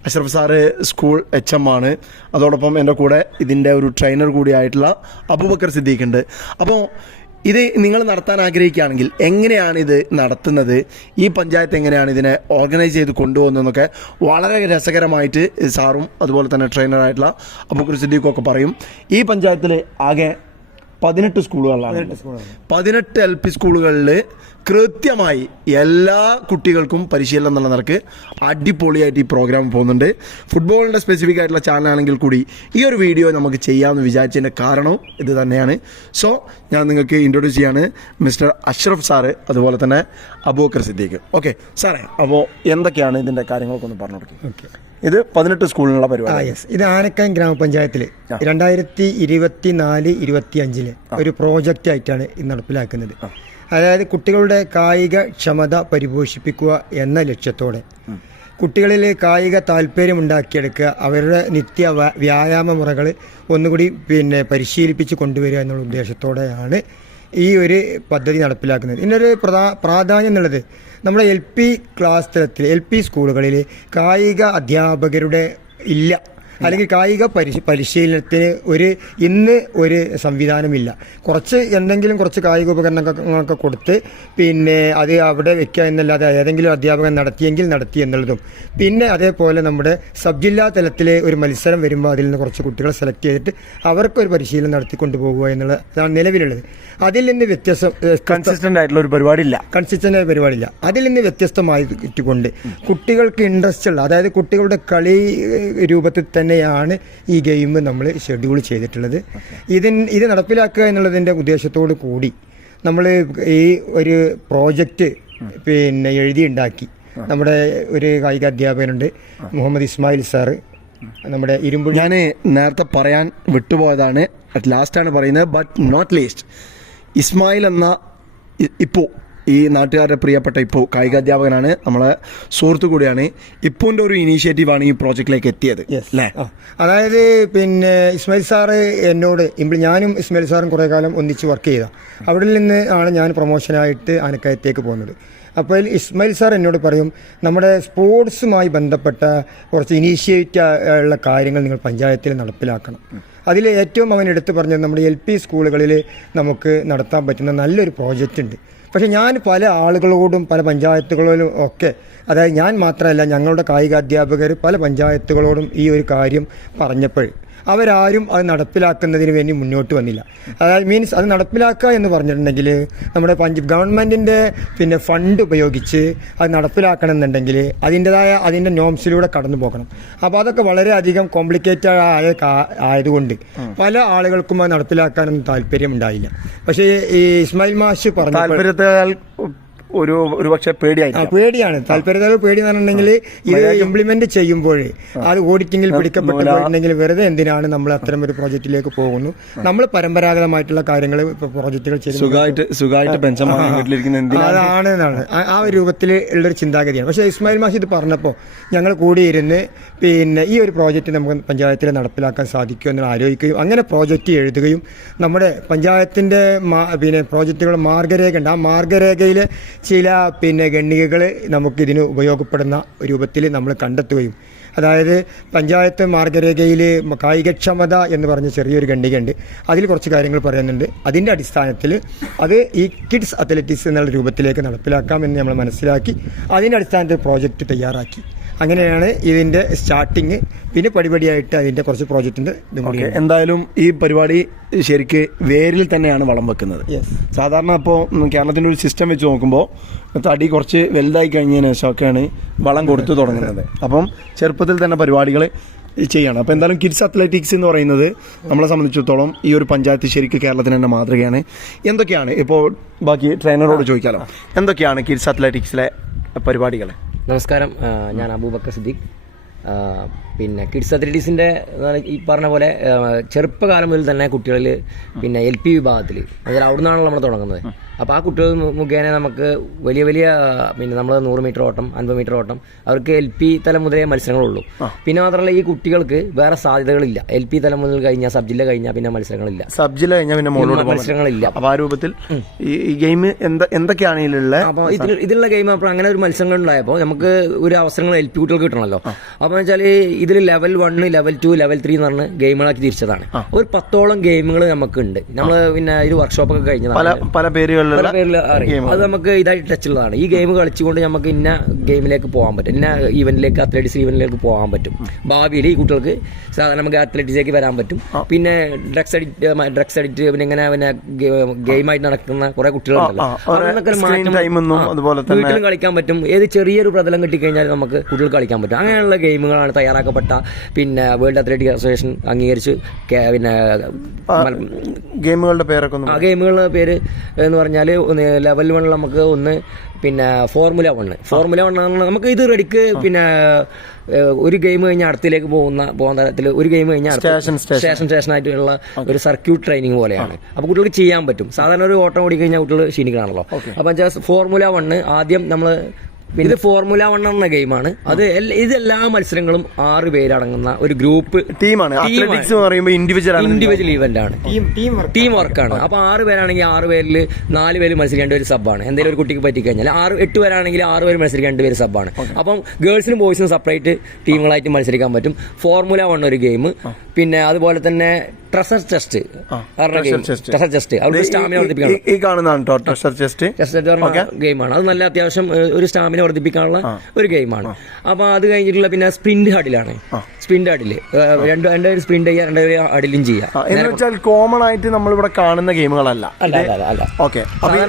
Ashraf sir school H M ആണ്. അതോടൊപ്പം എന്റെ കൂടെ ഇതിന്റെ ഒരു ട്രെയിനർ കൂടിയായിട്ടുള്ള അബൂബക്കർ സിദ്ദീഖ് ഉണ്ട്. അപ്പോൾ ഇത് നിങ്ങൾ നടത്താൻ ആഗ്രഹിക്കുകയാണെങ്കിൽ എങ്ങനെയാണ് ഇത് നടത്തുന്നത്? ഈ പഞ്ചായത്ത് എങ്ങനെയാണ് ഇതിനെ ഓർഗനൈസ് ചെയ്ത് കൊണ്ടുപോകുന്നതെന്നൊക്കെ വളരെ രസകരമായിട്ട് സാറും അതുപോലെ തന്നെ ട്രെയിനറായിട്ടുള്ള അബൂബക്കർ സിദ്ദീഖും ഒക്കെ പറയും. ഈ പഞ്ചായത്തിൽ ആകെ പതിനെട്ട് സ്കൂളുകളിലാണ്. പതിനെട്ട് എൽ പി സ്കൂളുകളിൽ കൃത്യമായി എല്ലാ കുട്ടികൾക്കും പരിശീലനം എന്നുള്ള നിരക്ക് അടിപൊളിയായിട്ട് ഈ പ്രോഗ്രാം പോകുന്നുണ്ട്. ഫുട്ബോളിന്റെ സ്പെസിഫിക് ആയിട്ടുള്ള ചാനലാണെങ്കിൽ കൂടി ഈ ഒരു വീഡിയോ നമുക്ക് ചെയ്യാമെന്ന് വിചാരിച്ചതിന്റെ കാരണവും ഇത് തന്നെയാണ്. സോ ഞാൻ നിങ്ങൾക്ക് ഇൻട്രൊഡ്യൂസ് ചെയ്യാണ് മിസ്റ്റർ അഷ്റഫ് സാറ് അതുപോലെ തന്നെ അബൂക്കർ സിദ്ദീഖ്. ഓക്കെ സാറേ അപ്പോൾ എന്തൊക്കെയാണ് ഇതിന്റെ കാര്യങ്ങളൊക്കെ ഒന്ന് പറഞ്ഞു കൊടുക്കുക ഇത് പതിനെട്ട് സ്കൂളിനുള്ള പരിപാടി. യെസ് ഇത് ആനക്കയം ഗ്രാമപഞ്ചായത്തിൽ രണ്ടായിരത്തി ഇരുപത്തി നാല് ഇരുപത്തി അഞ്ചിൽ ഒരു പ്രോജക്റ്റ് ആയിട്ടാണ് ഇത് നടപ്പിലാക്കുന്നത്. അതായത് കുട്ടികളുടെ കായിക ക്ഷമത പരിപോഷിപ്പിക്കുക എന്ന ലക്ഷ്യത്തോടെ. കുട്ടികളിൽ കായിക താല്പര്യം ഉണ്ടാക്കിയെടുക്കുക അവരുടെ നിത്യ വ്യായാമ മുറകൾ ഒന്നുകൂടി പിന്നെ പരിശീലിപ്പിച്ച് കൊണ്ടുവരിക എന്നുള്ള ഉദ്ദേശത്തോടെയാണ് ഈ ഒരു പദ്ധതി നടപ്പിലാക്കുന്നത്. ഇതിനൊരു പ്രധാ പ്രാധാന്യം എന്നുള്ളത് നമ്മുടെ എൽ പി ക്ലാസ് തലത്തിൽ എൽ പി സ്കൂളുകളിൽ കായിക അധ്യാപകരുടെ ഇല്ല. അല്ലെങ്കിൽ കായിക പരിശീ പരിശീലനത്തിന് ഒരു ഇന്ന് ഒരു സംവിധാനമില്ല. കുറച്ച് എന്തെങ്കിലും കുറച്ച് കായിക ഉപകരണങ്ങളൊക്കെ കൊടുത്ത് പിന്നെ അത് അവിടെ വെക്കുക എന്നല്ലാതെ ഏതെങ്കിലും അധ്യാപകൻ നടത്തിയെങ്കിൽ നടത്തി എന്നുള്ളതും. പിന്നെ അതേപോലെ നമ്മുടെ സബ് ജില്ലാ തലത്തിലെ ഒരു മത്സരം വരുമ്പോൾ അതിൽ നിന്ന് കുറച്ച് കുട്ടികളെ സെലക്ട് ചെയ്തിട്ട് അവർക്കൊരു പരിശീലനം നടത്തിക്കൊണ്ട് പോകുക എന്നുള്ളതാണ് നിലവിലുള്ളത്. അതിൽ നിന്ന് വ്യത്യസ്തം കൺസിസ്റ്റന്റ് ആയിട്ടുള്ള ഒരു പരിപാടിയില്ല. കൺസിസ്റ്റന്റ് ആയ പരിപാടിയില്ല. അതിൽ നിന്ന് വ്യത്യസ്തമായിട്ടുകൊണ്ട് കുട്ടികൾക്ക് ഇൻട്രസ്റ്റ് ഉള്ള അതായത് കുട്ടികളുടെ കളി രൂപത്തിൽ രൂപത്തിൽ തന്നെയാണ് ഈ ഗെയിം നമ്മൾ ഷെഡ്യൂൾ ചെയ്തിട്ടുള്ളത്. ഇതിൻ ഇത് നടപ്പിലാക്കുക എന്നുള്ളതിന്റെ ഉദ്ദേശത്തോട് കൂടി നമ്മൾ ഈ ഒരു പ്രോജക്റ്റ് പിന്നെ എഴുതിയുണ്ടാക്കി. നമ്മുടെ ഒരു കായിക അധ്യാപകനുണ്ട് മുഹമ്മദ് ഇസ്മായിൽ സാറ്. നമ്മുടെ ഇരുമ്പ് ഞാൻ നേരത്തെ പറയാൻ വിട്ടുപോയതാണ്. അറ്റ് ലാസ്റ്റാണ് പറയുന്നത് ബട്ട് നോട്ട് ലീസ്റ്റ് ഇസ്മായിൽ എന്ന ഇപ്പോൾ ഇപ്പോ ഈ നാട്ടുകാരുടെ പ്രിയപ്പെട്ട ഇപ്പോൾ കായികാധ്യാപകനാണ് നമ്മളെ സുഹൃത്തു കൂടിയാണ്. ഇപ്പോന്റെ ഒരു ഇനീഷ്യേറ്റീവാണ് ഈ പ്രോജക്റ്റിലേക്ക് എത്തിയത്. അല്ലേ? അതായത് പിന്നെ ഇസ്മായിൽ സാറ് എന്നോട് ഇപ്പോൾ ഞാനും ഇസ്മായിൽ സാറും കുറേ കാലം ഒന്നിച്ച് വർക്ക് ചെയ്ത. അവിടെ നിന്ന് ആണ് ഞാൻ പ്രൊമോഷനായിട്ട് അനക്കയത്തേക്ക് പോകുന്നത്. അപ്പോൾ ഇസ്മായിൽ സാർ എന്നോട് പറയും നമ്മുടെ സ്പോർട്സുമായി ബന്ധപ്പെട്ട കുറച്ച് ഇനീഷ്യേറ്റ് ഉള്ള കാര്യങ്ങൾ നിങ്ങൾ പഞ്ചായത്തിൽ നടപ്പിലാക്കണം. അതിൽ ഏറ്റവും അവൻ എടുത്തു പറഞ്ഞത് നമ്മുടെ എൽ പി സ്കൂളുകളിൽ നമുക്ക് നടത്താൻ പറ്റുന്ന നല്ലൊരു പ്രോജക്റ്റ് ഉണ്ട്. പക്ഷേ ഞാൻ പല ആളുകളോടും പല പഞ്ചായത്തുകളിലും ഒക്കെ അതായത് ഞാൻ മാത്രമല്ല ഞങ്ങളുടെ കായിക അധ്യാപകർ പല പഞ്ചായത്തുകളോടും ഈ ഒരു കാര്യം പറഞ്ഞപ്പോൾ അവരാരും അത് നടപ്പിലാക്കുന്നതിന് വേണ്ടി മുന്നോട്ട് വന്നില്ല. അതായത് മീൻസ് അത് നടപ്പിലാക്കുക എന്ന് പറഞ്ഞിട്ടുണ്ടെങ്കിൽ നമ്മുടെ പഞ്ചാബ് ഗവൺമെന്റിന്റെ പിന്നെ ഫണ്ട് ഉപയോഗിച്ച് അത് നടപ്പിലാക്കണം എന്നുണ്ടെങ്കിൽ അതിന്റെതായ അതിന്റെ നോംസിലൂടെ കടന്നു പോകണം. അപ്പോൾ അതൊക്കെ വളരെയധികം കോംപ്ലിക്കേറ്റഡ് ആയ ആയതുകൊണ്ട് പല ആളുകൾക്കും അത് നടപ്പിലാക്കാനൊന്നും താല്പര്യം ഉണ്ടായില്ല. പക്ഷേ ഈ ഇസ്മായിൽ മാഷ് പറഞ്ഞു ഒരു ഒരു പക്ഷേ പേടിയാണ്. താല്പര്യത്തോട് പേടി എന്ന് പറഞ്ഞിട്ടുണ്ടെങ്കിൽ ഇത് ഇംപ്ലിമെന്റ് ചെയ്യുമ്പോൾ അത് ഓഡിറ്റിംഗിൽ പിടിക്കപ്പെട്ടിട്ടുണ്ടെങ്കിൽ വെറുതെ എന്തിനാണ് നമ്മൾ അത്തരം ഒരു പ്രോജക്റ്റിലേക്ക് പോകുന്നു? നമ്മൾ പരമ്പരാഗതമായിട്ടുള്ള കാര്യങ്ങൾ പ്രോജക്റ്റുകൾ ചെയ്ത് സുഖമായിട്ട് സുഖമായിട്ട് അതാണ് എന്നാണ്. ആ- ആ ഒരു രൂപത്തിൽ ഉള്ളൊരു ചിന്താഗതിയാണ്. പക്ഷേ ഇസ്മായിൽ മാഷി ഇത് പറഞ്ഞപ്പോൾ ഞങ്ങൾ കൂടിയിരുന്ന് പിന്നെ ഈ ഒരു പ്രോജക്റ്റ് നമുക്ക് പഞ്ചായത്തിൽ നടപ്പിലാക്കാൻ സാധിക്കുമോ എന്ന് ആലോചിക്കുകയും അങ്ങനെ പ്രോജക്റ്റ് എഴുതുകയും നമ്മുടെ പഞ്ചായത്തിന്റെ പിന്നെ പ്രോജക്റ്റുകൾ മാർഗരേഖ ഉണ്ട് ആ മാർഗരേഖയിൽ ചില പിന്നെ ഗണ്ണികകൾ നമുക്കിതിന് ഉപയോഗപ്പെടുന്ന രൂപത്തിൽ നമ്മൾ കണ്ടെത്തുകയും അതായത് പഞ്ചായത്ത് മാർഗരേഖയിൽ കായികക്ഷമത എന്ന് പറഞ്ഞ ചെറിയൊരു ഖണ്ഡികയുണ്ട്. അതിൽ കുറച്ച് കാര്യങ്ങൾ പറയുന്നുണ്ട്. അതിന്റെ അടിസ്ഥാനത്തിൽ അത് ഈ കിഡ്സ് അത്ലറ്റിക്സ് എന്നുള്ള രൂപത്തിലേക്ക് നടപ്പിലാക്കാം എന്ന് നമ്മൾ മനസ്സിലാക്കി അതിന്റെ അടിസ്ഥാനത്തിൽ പ്രോജക്റ്റ് തയ്യാറാക്കി. അങ്ങനെയാണ് ഇതിന്റെ സ്റ്റാർട്ടിങ് പിന്നെ പടിപടിയായിട്ട് അതിന്റെ കുറച്ച് പ്രോജക്റ്റിന്റെ ഇതും കൂടി എന്തായാലും ഈ പരിപാടി ശരിക്ക് വേരിൽ തന്നെയാണ് വളം വെക്കുന്നത്. സാധാരണ ഇപ്പോൾ കേരളത്തിന്റെ ഒരു സിസ്റ്റം വെച്ച് നോക്കുമ്പോൾ തടി കുറച്ച് വലുതായി കഴിഞ്ഞതിന് ശേഷമൊക്കെയാണ് വളം കൊടുത്തു തുടങ്ങുന്നത്. അപ്പം ചെറുപ്പത്തിൽ തന്നെ പരിപാടികൾ ചെയ്യണം. അപ്പോൾ എന്തായാലും കിഡ്സ് അത്ലറ്റിക്സ് എന്ന് പറയുന്നത് നമ്മളെ സംബന്ധിച്ചിടത്തോളം ഈ ഒരു പഞ്ചായത്ത് ശരിക്ക് കേരളത്തിന് തന്നെ മാതൃകയാണ്. എന്തൊക്കെയാണ്? ഇപ്പോൾ ബാക്കി ട്രെയിനറോട് ചോദിക്കാമല്ലോ എന്തൊക്കെയാണ് കിഡ്സ് അത്ലറ്റിക്സിലെ പരിപാടികൾ നമസ്കാരം. ഞാൻ അബൂബക്കർ സിദ്ദീഖ്. പിന്നെ കിഡ്സ് അത്ലറ്റീസിന്റെ ഈ പറഞ്ഞ പോലെ ചെറുപ്പകാലം മുതൽ തന്നെ കുട്ടികളിൽ പിന്നെ എൽ പി വിഭാഗത്തിൽ അതായത് അവിടെ നിന്നാണല്ലോ നമ്മൾ തുടങ്ങുന്നത്. അപ്പോൾ ആ കുട്ടികൾ മുഖേന നമുക്ക് വലിയ വലിയ പിന്നെ നമ്മൾ നൂറ് മീറ്റർ ഓട്ടം അൻപത് മീറ്റർ ഓട്ടം അവർക്ക് എൽ പി തലം മുതലേ മത്സരങ്ങളുള്ളൂ. പിന്നെ മാത്രമല്ല ഈ കുട്ടികൾക്ക് വേറെ സാധ്യതകളില്ല. എൽ പി തലം മുതൽ കഴിഞ്ഞാൽ സബ് ജില്ല കഴിഞ്ഞാൽ പിന്നെ മത്സരങ്ങളില്ല. സബ് ജില്ല കഴിഞ്ഞാൽ പിന്നെ മത്സരങ്ങളില്ല. അപ്പോൾ ആ രൂപത്തിൽ ഈ ഗെയിം എന്താ എന്തൊക്കെയാണ് ഇതിലുള്ള അപ്പോൾ ഇതിൽ ഇതിലുള്ള ഗെയിം അപ്പോൾ അങ്ങനെ ഒരു മത്സരങ്ങൾ ഉണ്ടായപ്പോൾ നമുക്ക് ഒരു അവസരങ്ങൾ എൽ പി കുട്ടികൾക്ക് കിട്ടണമല്ലോ. അപ്പോൾ വെച്ചാൽ ഇതിൽ level one level two level three എന്ന് പറഞ്ഞ് ഗെയിമുകളാക്കി തിരിച്ചതാണ്. ഒരു പത്തോളം ഗെയിമുകൾ നമുക്ക് ഉണ്ട് നമ്മൾ പിന്നെ ഒരു വർക്ക്ഷോപ്പ് ഒക്കെ കഴിഞ്ഞതാണ്. പല പല പേരിൽ അറിയാം. അത് നമുക്ക് ഇതായിട്ട് ടച്ച് ഉള്ളതാണ്. ഈ ഗെയിം കളിച്ചുകൊണ്ട് നമുക്ക് ഇന്ന ഗെയിമിലേക്ക് പോകാൻ പറ്റും. ഇന്ന ഇവന്റിലേക്ക് അത്ലറ്റിക്സ് ഇവന്റിലേക്ക് പോകാൻ പറ്റും. ഭാവിയിൽ ഈ കുട്ടികൾക്ക് സാധാരണ നമുക്ക് അത്ലറ്റിക്സിലേക്ക് വരാൻ പറ്റും. പിന്നെ ഡ്രഗ്സ് അഡിക്റ്റ് ഡ്രഗ്സ് അഡിക്റ്റ് പിന്നെ ഇങ്ങനെ പിന്നെ ഗെയിമായിട്ട് നടക്കുന്ന കുറെ കുട്ടികളുണ്ടല്ലോ. അതുപോലെ വീട്ടിലും കളിക്കാൻ പറ്റും. ഏത് ചെറിയൊരു പ്രതലം കിട്ടിക്കഴിഞ്ഞാൽ നമുക്ക് കുട്ടികൾ കളിക്കാൻ പറ്റും. അങ്ങനെയുള്ള ഗെയിമുകളാണ് തയ്യാറാക്കപ്പെട്ട പിന്നെ വേൾഡ് അത്ലറ്റിക് അസോസിയേഷൻ അംഗീകരിച്ച് പിന്നെ ഗെയിമുകളുടെ പേരൊക്കെ ആ ഗെയിമുകളുടെ പേര് എന്ന് പറഞ്ഞാൽ ലെവൽ വൺ നമുക്ക് ഒന്ന് പിന്നെ ഫോർമുല വണ്ണ്. ഫോർമുല വണ്ണാണ് നമുക്ക് ഇത് റെഡിക്ക് പിന്നെ ഒരു ഗെയിം കഴിഞ്ഞ അടുത്തിലേക്ക് പോകുന്ന പോകുന്ന തരത്തിൽ ഒരു ഗെയിം കഴിഞ്ഞാൽ. സ്റ്റേഷൻ സ്റ്റേഷൻ ആയിട്ടുള്ള ഒരു സർക്യൂട്ട് ട്രെയിനിങ് പോലെയാണ്. അപ്പോൾ കുട്ടികൾക്ക് ചെയ്യാൻ പറ്റും. സാധാരണ ഒരു ഓട്ടം ഓടിക്കഴിഞ്ഞാൽ കുട്ടികൾ ക്ഷീണിക്കണമല്ലോ അപ്പം ഫോർമുല വണ്ണ് ആദ്യം നമ്മൾ ഇത് ഫോർമുല വൺ എന്ന ഗെയിമാണ് അത് എല്ല- ഇതെല്ലാ മത്സരങ്ങളും ആറ് പേരടങ്ങുന്ന ഒരു ഗ്രൂപ്പ് ടീമാണ് അത്ലറ്റിക്സ് എന്ന് പറയുമ്പോൾ ഇൻഡിവിജ്വൽ ഇൻഡിവിജ്വൽ ഇവന്റ് ആണ്. ടീം ടീം വർക്ക് ടീം വർക്കാണ് അപ്പൊ ആറ് പേരാണെങ്കിൽ ആറ് പേരിൽ നാല് പേര് മത്സരിക്കേണ്ട ഒരു സബ്ബാണ് എന്തെങ്കിലും ഒരു കുട്ടിക്ക് പറ്റി കഴിഞ്ഞാൽ ആറ് എട്ട് പേരാണെങ്കിൽ ആറ് പേര് മത്സരിക്കാൻ രണ്ട് പേര് സബ്ബാണ് അപ്പം ഗേൾസിനും ബോയ്സിനും സെപ്പറേറ്റ് ടീമുകളായിട്ട് മത്സരിക്കാൻ പറ്റും. ഫോർമുല വൺ ഒരു ഗെയിം പിന്നെ അതുപോലെ തന്നെ ട്രഷർ ചെസ്റ്റ്. ട്രഷർ ചെസ്റ്റ് അവിടെ സ്റ്റാമിന വർദ്ധിപ്പിക്കണം. ഈ- കാണുന്നതാണ് ട്രഷർ ചെസ്റ്റ് ഗെയിമാണ് അത് നല്ല അത്യാവശ്യം ഒരു സ്റ്റാമിന വർദ്ധിപ്പിക്കാനുള്ള ഒരു ഗെയിമാണ് അപ്പൊ അത് കഴിഞ്ഞിട്ടുള്ള പിന്നെ സ്പ്രിന്റ് ഹഡിലാണ് സ്പ്രിന്റ് ഹഡിൽ രണ്ട് രണ്ടുപേര് സ്പ്രിന്റ് ചെയ്യാം രണ്ടുപേര് ഹഡിലും ചെയ്യാം എന്ന് വെച്ചാൽ കോമൺ ആയിട്ട് നമ്മൾ ഇവിടെ കാണുന്ന ഗെയിമുകളല്ല അല്ല അല്ല അല്ല അല്ല. ഓക്കെ